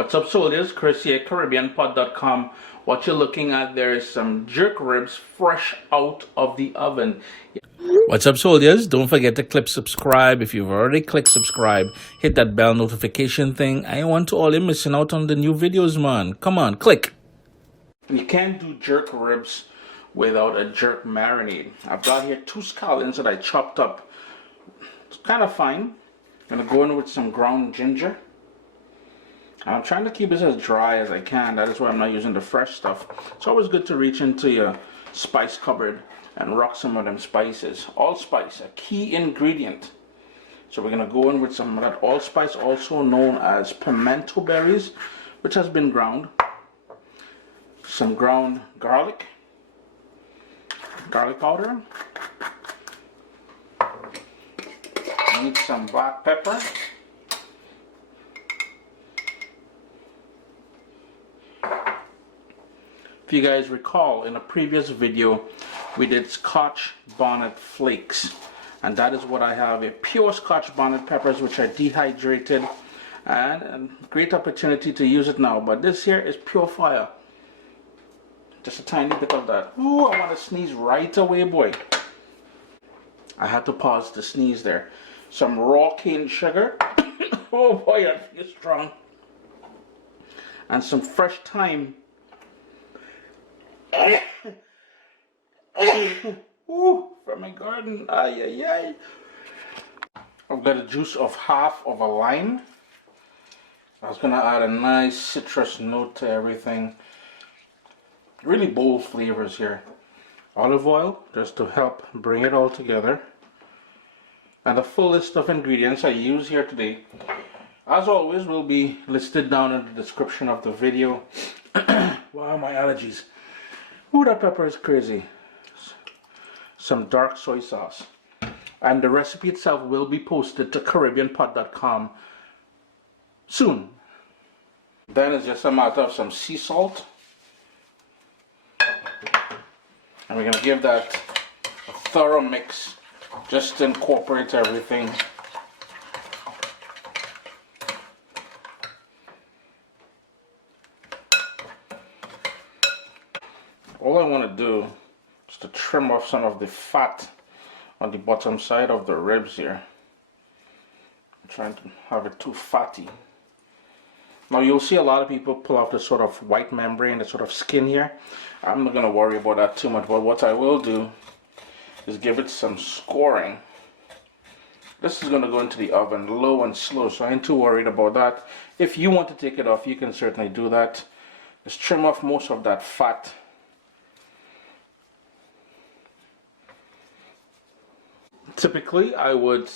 What's up, soldiers? Chris here, CaribbeanPot.com. What you're looking at there is some jerk ribs fresh out of the oven. What's up, soldiers? Don't forget to click subscribe. If you've already clicked subscribe, hit that bell notification thing. I want to all you missing out on the new videos, man. Come on, click. You can't do jerk ribs without a jerk marinade. I've got here 2 scallions that I chopped up. It's kind of fine. I'm going to go in with some ground ginger. I'm trying to keep this as dry as I can. That is why I'm not using the fresh stuff. It's always good to reach into your spice cupboard and rock some of them spices. Allspice, a key ingredient. So we're going to go in with some of that allspice, also known as pimento berries, which has been ground. Some ground garlic powder. Need some black pepper. If you guys recall, in a previous video we did scotch bonnet flakes, and that is what I have, a pure scotch bonnet peppers which are dehydrated, and a great opportunity to use it now. But this here is pure fire. Just a tiny bit of that. Ooh, I want to sneeze right away, boy. I had to pause to sneeze there. Some raw cane sugar. Oh boy, that feels strong. And some fresh thyme. Ooh, from my garden. Ay, ay, ay. I've got the juice of half of a lime. I was gonna add a nice citrus note to everything. Really bold flavors here. Olive oil, just to help bring it all together. And the full list of ingredients I use here today, as always, will be listed down in the description of the video. Wow, my allergies. Ooh, that pepper is crazy. Some dark soy sauce. And the recipe itself will be posted to CaribbeanPot.com soon. Then it's just a matter of some sea salt. And we're going to give that a thorough mix, just to incorporate everything. All I want to do is to trim off some of the fat on the bottom side of the ribs here. I'm trying to have it too fatty. Now you'll see a lot of people pull off the sort of white membrane, the sort of skin here. I'm not going to worry about that too much, but what I will do is give it some scoring. This is going to go into the oven low and slow, so I ain't too worried about that. If you want to take it off, you can certainly do that. Just trim off most of that fat. Typically, I would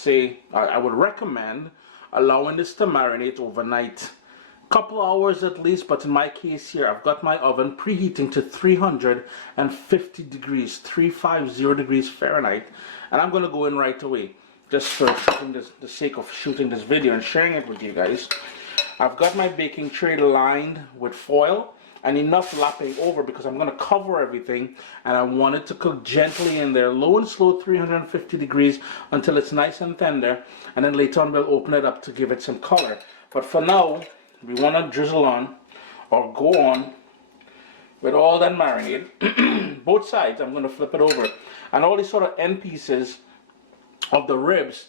recommend allowing this to marinate overnight. Couple hours at least, but in my case here, I've got my oven preheating to 350 degrees, 350 degrees Fahrenheit, and I'm going to go in right away, just for the sake of shooting this video and sharing it with you guys. I've got my baking tray lined with foil and enough lapping over because I'm going to cover everything, and I want it to cook gently in there, low and slow, 350 degrees until it's nice and tender, and then later on we'll open it up to give it some color. But for now, we want to drizzle on or go on with all that marinade. Both sides, I'm going to flip it over. And all these sort of end pieces of the ribs,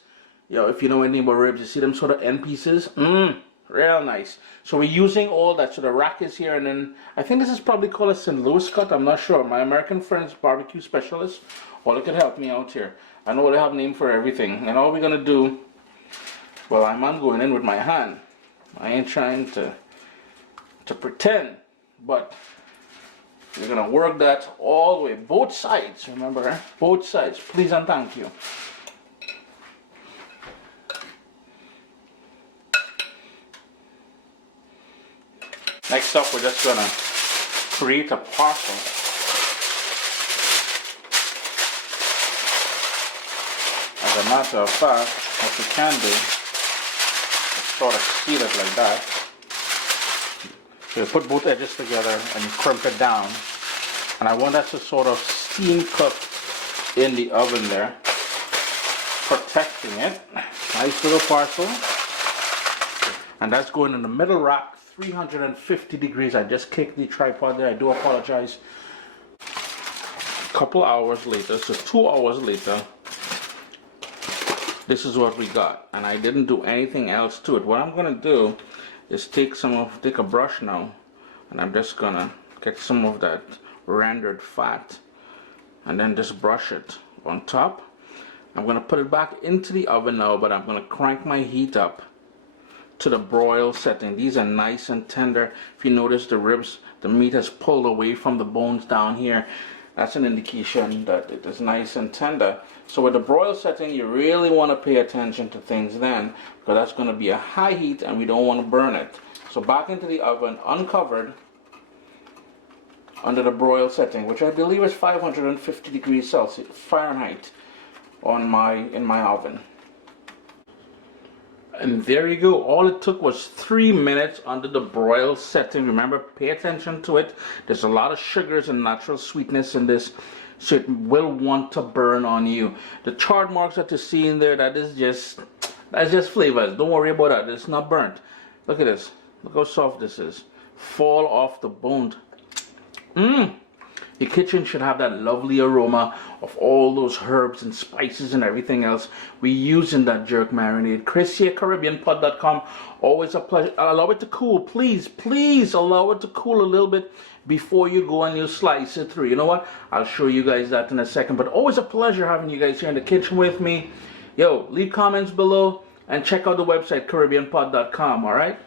you know, if you know anything about ribs, you see them sort of end pieces? Real nice. So we're using all that. So the rack is here, and then I think this is probably called a St. Louis cut. I'm not sure. My American friends, barbecue specialists, well, they could help me out here. I know they have a name for everything. And all we're going to do, well, I'm going in with my hand. I ain't trying to pretend, but we're gonna work that all the way, both sides, remember, both sides, please and thank you. Next up, we're just gonna create a parcel. As a matter of fact, what you can do, sort of seal it like that. So you put both edges together and you crimp it down, and I want that to sort of steam cook in the oven there, protecting it. Nice little parcel. And that's going in the middle rack 350 degrees. I just kicked the tripod there. I do apologize. Couple hours later, so 2 hours later, this is what we got, and I didn't do anything else to it. What I'm gonna do is take a brush now, and I'm just gonna get some of that rendered fat and then just brush it on top. I'm gonna put it back into the oven now, but I'm gonna crank my heat up to the broil setting. These are nice and tender. If you notice, the ribs, the meat has pulled away from the bones down here. That's an indication that it is nice and tender. So with the broil setting, you really want to pay attention to things then, because that's going to be a high heat and we don't want to burn it. So back into the oven, uncovered, under the broil setting, which I believe is 550 degrees Celsius, Fahrenheit, in my oven. And there you go. All it took was 3 minutes under the broil setting. Remember, pay attention to it. There's a lot of sugars and natural sweetness in this, so it will want to burn on you. The charred marks that you see in there, that's just flavors. Don't worry about that. It's not burnt. Look at this. Look how soft this is. Fall off the bone. Your kitchen should have that lovely aroma of all those herbs and spices and everything else we use in that jerk marinade. Chris here, CaribbeanPot.com. Always a pleasure. Allow it to cool. Please, please allow it to cool a little bit before you go and you slice it through. You know what? I'll show you guys that in a second. But always a pleasure having you guys here in the kitchen with me. Yo, leave comments below and check out the website, CaribbeanPot.com. All right?